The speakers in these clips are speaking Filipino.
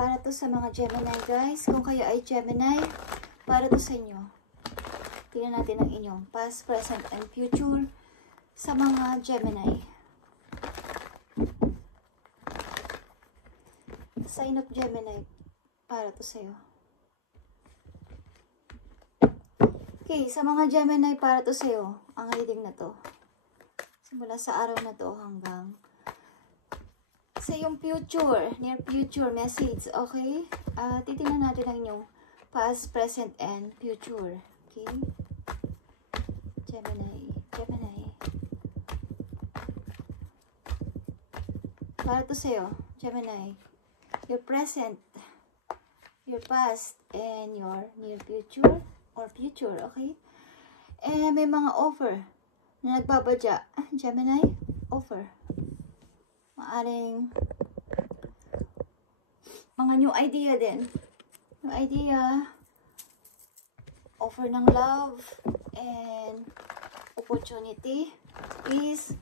Para to sa mga Gemini guys. Kung kayo ay Gemini, para to sa inyo. Tingnan natin ang inyong past, present, and future sa mga Gemini. Sign of Gemini, para to sa'yo. Okay, sa mga Gemini, para to sa'yo, ang reading na to. Simula sa araw na to hanggang sa yung future, near future message, okay? Titingnan natin ang inyong past, present, and future. Okay? Gemini. Para to sa'yo, Gemini. Your present, your past, and your near future or future, okay? May mga offer na nagbabadya. Gemini, offer. Maaring mga new idea din. New idea, offer ng love, and opportunity is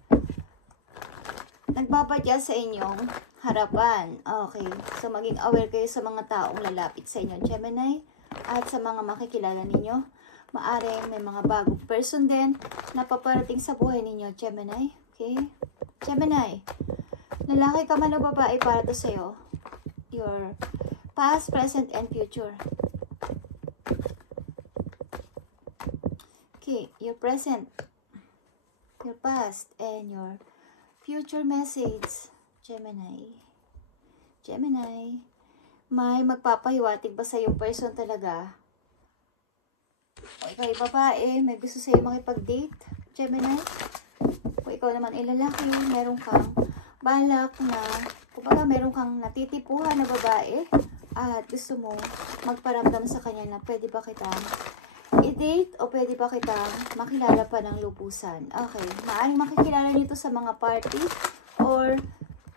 nagbabadya sa inyong harapan. Okay. So, maging aware kayo sa mga taong lalapit sa inyo, Gemini, at sa mga makikilala ninyo. Maaring may mga bagong person din na paparating sa buhay ninyo, Gemini. Okay? Gemini, lalaki ka man o babae, para to sa'yo. Your past, present, and future. Okay, your present, your past, and your future message, Gemini. Gemini, may magpapahiwatig ba sa yung person talaga? O ikaw ay babae, may gusto sa'yo makipag-date, Gemini? O ikaw naman ay lalaki, meron kang balak na, kumbaga meron kang natitipuhan na babae at gusto mo magparamdam sa kanya na pwede ba kitang i-date o pwede ba kitang makilala pa ng lubusan. Okay, maaaring makikilala nito sa mga party or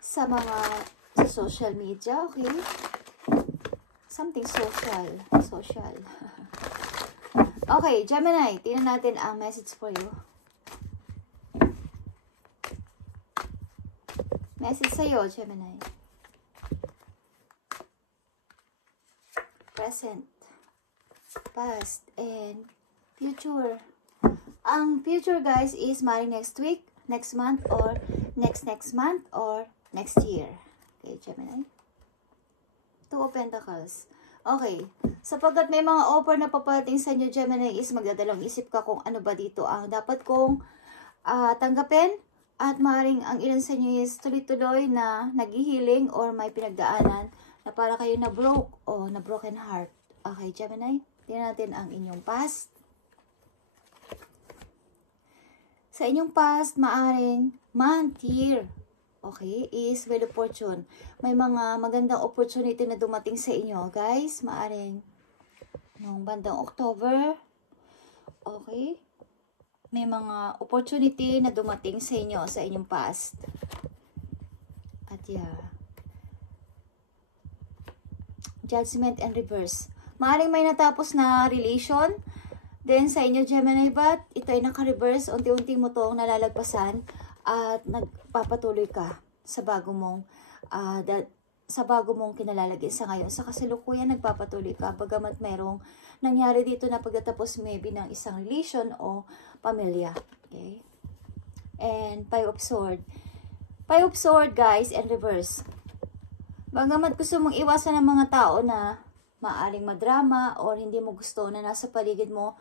sa mga sa social media, okay? Something social. Okay, Gemini, tingnan natin ang message for you. Message sa'yo, Gemini. Present, past, and future. Ang future, guys, is maaaring next week, next month, or next month, or next year. Okay, Gemini. Two of Pentacles. Okay. Sapagkat may mga offer na paparating sa inyo, Gemini, is magdadalawang isip ka kung ano ba dito ang dapat kong tanggapin. At maaaring ang ilan sa inyo is tuloy-tuloy na naghihiling or may pinagdaanan na para kayo na broke o na broken heart. Okay, Gemini. Tingnan natin ang inyong past. Sa inyong past, maaaring month, year, okay, is Wheel of Fortune. May mga magandang opportunity na dumating sa inyo, guys. Maaaring noong bandang October, okay, may mga opportunity na dumating sa inyo, sa inyong past. At yeah, Judgment and Reverse. Maaaring may natapos na relation then sa inyo, Gemini, but ito ay naka-reverse. Unti-unti mo itong nalalagpasan at nagpapatuloy ka sa bago mong kinalalagyan sa ngayon. Sa kasalukuyan, nagpapatuloy ka bagamat mayroong nangyari dito na pagtatapos maybe ng isang relation o pamilya. Okay? And Five of Swords. Five of Swords, guys, and reverse. Bagamat gusto mong iwasan ng mga tao na maaaring madrama or hindi mo gusto na nasa paligid mo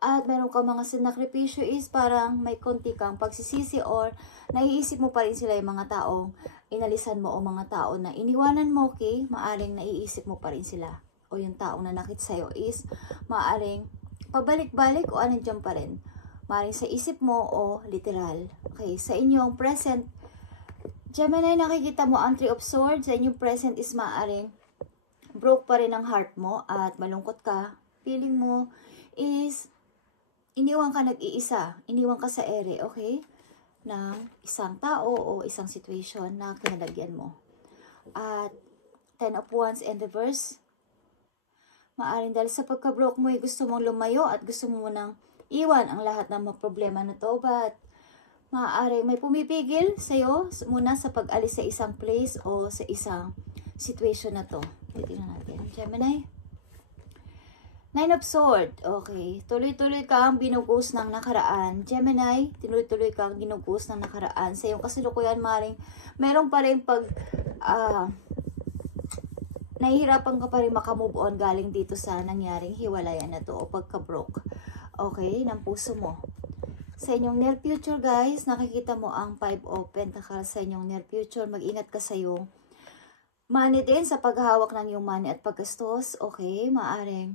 at meron ka mga sinakripisyo, is parang may konti kang pagsisisi or naiisip mo pa rin sila yung mga taong inalisan mo o mga tao na iniwanan mo, okay? Maaaring naiisip mo pa rin sila. O yung taong nanakit sa'yo is maaaring pabalik-balik o anandyan pa rin. Maaaring sa isip mo o literal. Okay, sa inyong present, Gemini, nakikita mo ang Three of Swords. Sa inyong present is maaaring broke pa rin ang heart mo at malungkot ka. Feeling mo is iniwan ka nag-iisa. Iniwan ka sa ere, okay? Ng isang tao o isang situation na kinalagyan mo. At Ten of Wands and reverse. Maaring dahil sa pagka-broke mo, gusto mong lumayo at gusto mo nang iwan ang lahat ng mga problema na to. But maaaring may pumipigil sa'yo muna sa pag-alis sa isang place o sa isang situation na to. Tingnan natin. Gemini. 9 of Swords. Okay. Tuloy-tuloy kang binugos ng nakaraan. Gemini, tuloy-tuloy kang ginugos ng nakaraan. Sa iyong kasalukuyan, maring meron pa rin pag nahihirapan ka pa rin makamove on galing dito sa nangyaring hiwalayan na to o pagka-broke. Okay, ng puso mo. Sa inyong near future, guys, nakikita mo ang 5 of Pentacles sa inyong near future. Mag-ingat ka sa iyong money din, sa paghawak ng iyong money at paggastos. Okay, maaring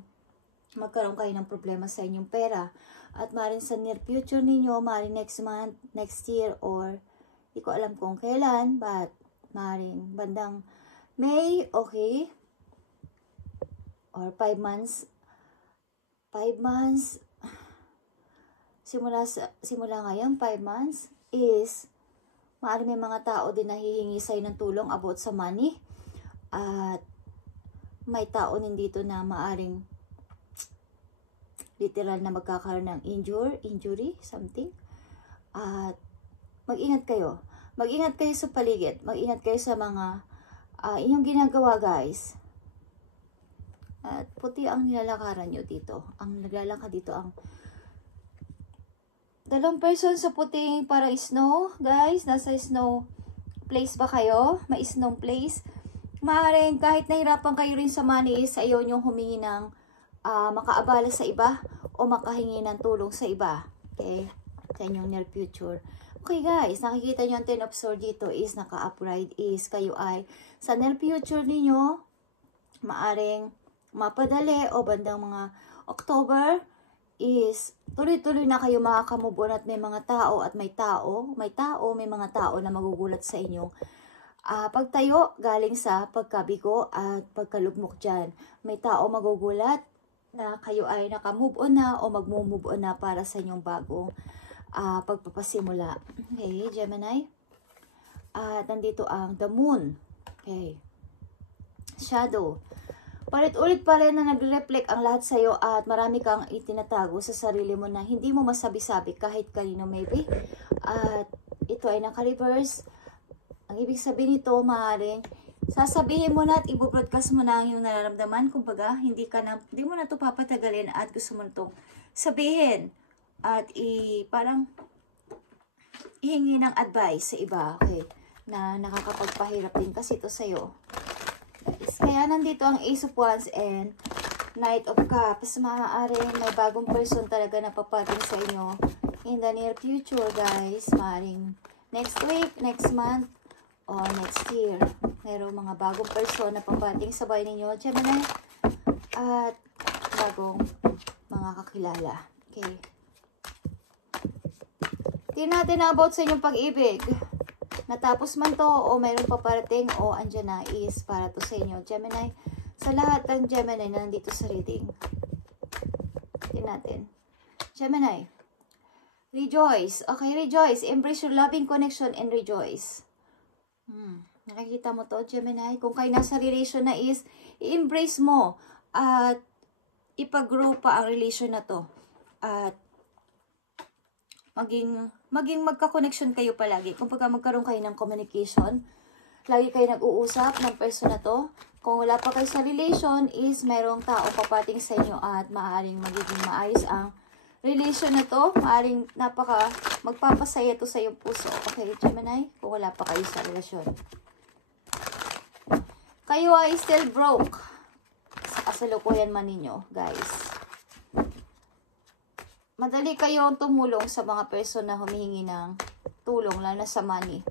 magkaroon kayo ng problema sa inyong pera. At maaaring sa near future ninyo, maaaring next month, next year, or di ko alam kung kailan, but maaaring bandang May, okay? Or 5 months. 5 months. Simula ngayon, 5 months is maaaring may mga tao din na hihingi sa'yo ng tulong about sa money. At may tao din dito na maaaring literal na magkakaroon ng injury, something. At mag-ingat kayo. Mag-ingat kayo sa paligid. Mag-ingat kayo sa mga inyong ginagawa, guys. At puti ang nilalakaran nyo dito. Ang naglalakad dito ang dalawang person sa puting parang snow, guys. Nasa snow place ba kayo? May snow place. Maaaring kahit nahirapan kayo rin sa money, sa iyo nyong humingi ng makaabala sa iba o makahingi ng tulong sa iba. Okay? Sa inyong near future. Okay, guys, nakikita nyo ang 10 of Swords dito is naka-upright, is kayo ay sa near future ninyo maaring mapadali o bandang mga October is tuloy-tuloy na kayo makakamove on at may mga tao at may mga tao na magugulat sa inyong pagtayo galing sa pagkabigo at pagkalugmok dyan. May tao magugulat na kayo ay nakamove on na o magmumove on na para sa inyong bagong pagpapasimula. Okay, Gemini. At nandito ang the moon. Okay. Shadow. Palit-ulit pa rin na nagre-reflect ang lahat sa iyo at marami kang itinatago sa sarili mo na hindi mo masabi-sabi kahit kanino maybe. At ito ay naka-reverse. Ang ibig sabihin nito, maaaring sasabihin mo na at i-broadcast mo na ang iyong nararamdaman. Kumbaga, hindi mo na ito papatagalin at gusto mo na itong sabihin. At parang ihingi ng advice sa iba. Okay. Na nakakapagpahirap din kasi ito sa'yo. Kaya nandito ang Ace of Wands and Knight of Cups. Maaaring may bagong person talaga na papating sa inyo in the near future, guys. Maaaring next week, next month, o next year. Mayroong mga bagong person na papating sa bahay ninyo, Gemini. At bagong mga kakilala. Okay. Tingnan natin na about sa inyong pag-ibig. Natapos man to o mayroong paparating o andyan na is para to sa inyo, Gemini. Sa lahat ng Gemini na nandito sa reading. Tingnan natin. Gemini. Rejoice. Okay, rejoice. Embrace your loving connection and rejoice. Nakikita mo to, Gemini? Kung kayo nasa relation na is, i-embrace mo at ipag-grow pa ang relation na to. At maging magka-connection kayo palagi. Kung pagka magkaroon kayo ng communication, lagi kayo nag-uusap ng person na to. Kung wala pa kayo sa relation is mayroong tao papating sa inyo at maaaring magiging maayos ang relation na to. Maaaring magpapasaya to sa iyong puso. Okay, Gemini? Kung wala pa kayo sa relasyon. Kayo ay still broke sa kasalukuyan man ninyo, guys. Madali kayong tumulong sa mga person na humihingi ng tulong, lalo na sa money.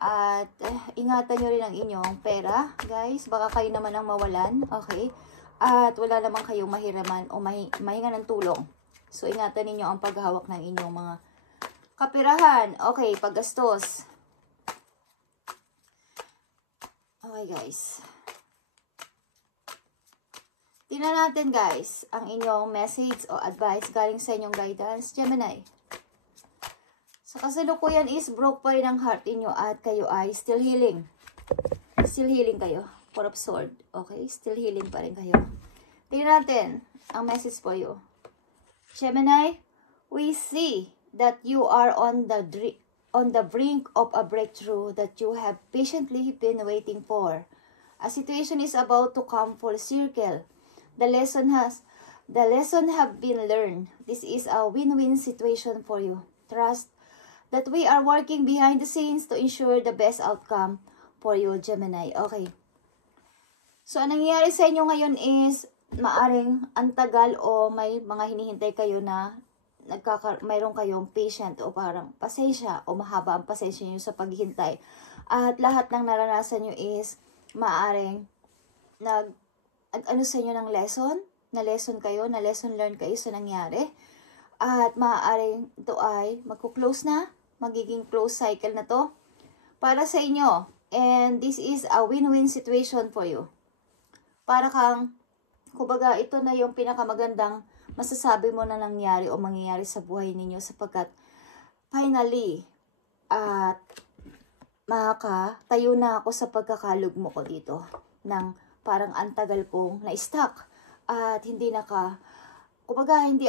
At ingatan nyo rin ang inyong pera, guys. Baka kayo naman ang mawalan, okay? At wala naman kayong mahiraman o mahinga ng tulong. So, ingatan ninyo ang paghawak ng inyong mga kapirahan. Okay, paggastos. Okay, guys. Tingnan natin, guys, ang inyong message o advice galing sa inyong guidance, Gemini. Sa kasalukuyan is broke pa rin ang heart ninyo at kayo ay still healing. Still healing kayo. Four of Swords. Okay? Still healing pa rin kayo. Tingnan natin ang message for you. Gemini, we see that you are on the brink of a breakthrough that you have patiently been waiting for. A situation is about to come full circle. The lesson have been learned. This is a win-win situation for you. Trust that we are working behind the scenes to ensure the best outcome for you, Gemini. Okay. So, ang nangyayari sa inyo ngayon is, maaring antagal o may mga hinihintay kayo na mayroon kayong patient o parang pasensya o mahaba ang pasensya nyo sa paghihintay. At lahat ng naranasan nyo is maaring ano sa inyo ng lesson, na lesson learned kayo sa nangyari. At maaaring ito ay magko-close na, magiging close cycle na to para sa inyo. And this is a win-win situation for you. Para kang, kumbaga, ito na yung pinakamagandang masasabi mo na nangyari o mangyayari sa buhay ninyo sapagkat finally, at makatayo na ako sa pagkakalugmo ko dito ng parang antagal kong na-stuck at hindi kumbaga, hindi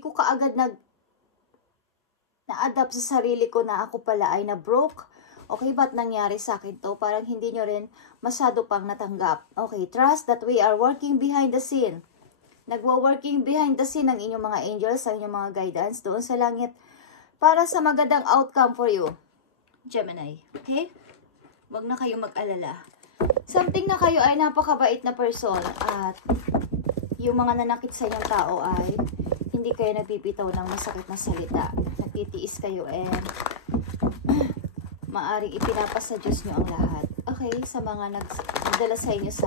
ko kaagad na-adapt sa sarili ko na ako pala ay na-broke. Okay, ba't nangyari sa akin to? Parang hindi nyo rin masyado pang natanggap. Okay, trust that we are working behind the scene. Nagwo-working behind the scene ang inyong mga angels, ang inyong mga guidance doon sa langit para sa magandang outcome for you, Gemini. Okay? Huwag na kayong mag-alala. Something na kayo ay napakabait na person at yung mga nanakit sa inyong tao ay hindi kayo nagpipitaw ng masakit na salita. Nagtitiis kayo and maaring ipinapasa Diyos nyo ang lahat. Okay, sa mga nagdala sa inyo sa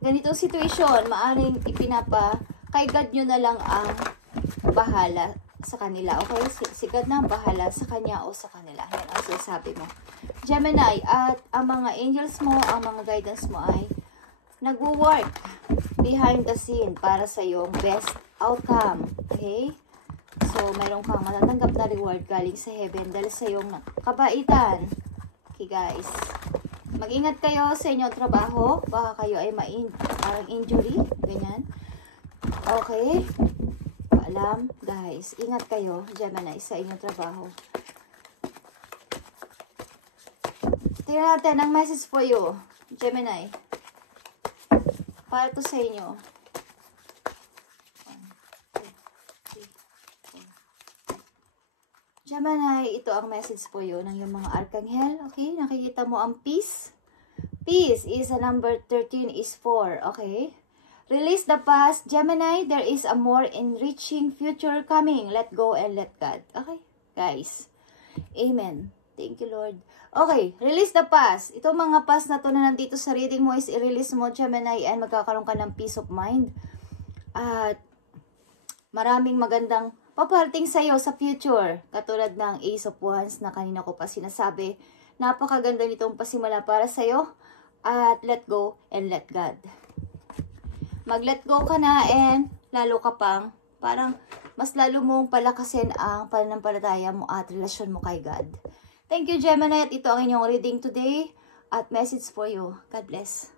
ganitong situation, maaring kay God nyo na lang ang bahala sa kanila. Okay, si God na ang bahala sa kanya o sa kanila. Yan ang sinasabi mo, Gemini. At ang mga angels mo, ang mga guidance mo ay nagwo-work behind the scene para sa iyong best outcome. Okay? So, meron kang matatanggap na reward galing sa heaven dahil sa iyong kabaitan. Okay, guys. Mag-ingat kayo sa inyong trabaho. Baka kayo ay parang injury. Ganyan. Okay. Paalam, guys. Ingat kayo, Gemini, sa inyong trabaho. Tingnan natin ang message for you, Gemini. Para to sa inyo. Gemini, ito ang message po yun ng yung mga arkanghel. Okay, nakikita mo ang peace. Peace is a number 13 is 4. Okay. Release the past. Gemini, there is a more enriching future coming. Let go and let God. Okay, guys. Amen. Thank you, Lord. Okay, release the past. Ito mga past na to na nandito sa reading mo is i-release mo, Gemini, and magkakaroon ka ng peace of mind. At maraming magandang paparating sa'yo sa future. Katulad ng Ace of Wands na kanina ko pa sinasabi. Napakaganda nitong pasimula para sa'yo. At let go and let God. Mag-let go ka na and lalo ka pang parang mas lalo mong palakasin ang pananampalataya mo at relasyon mo kay God. Thank you, Gemini. At ito ang inyong reading today at message for you. God bless.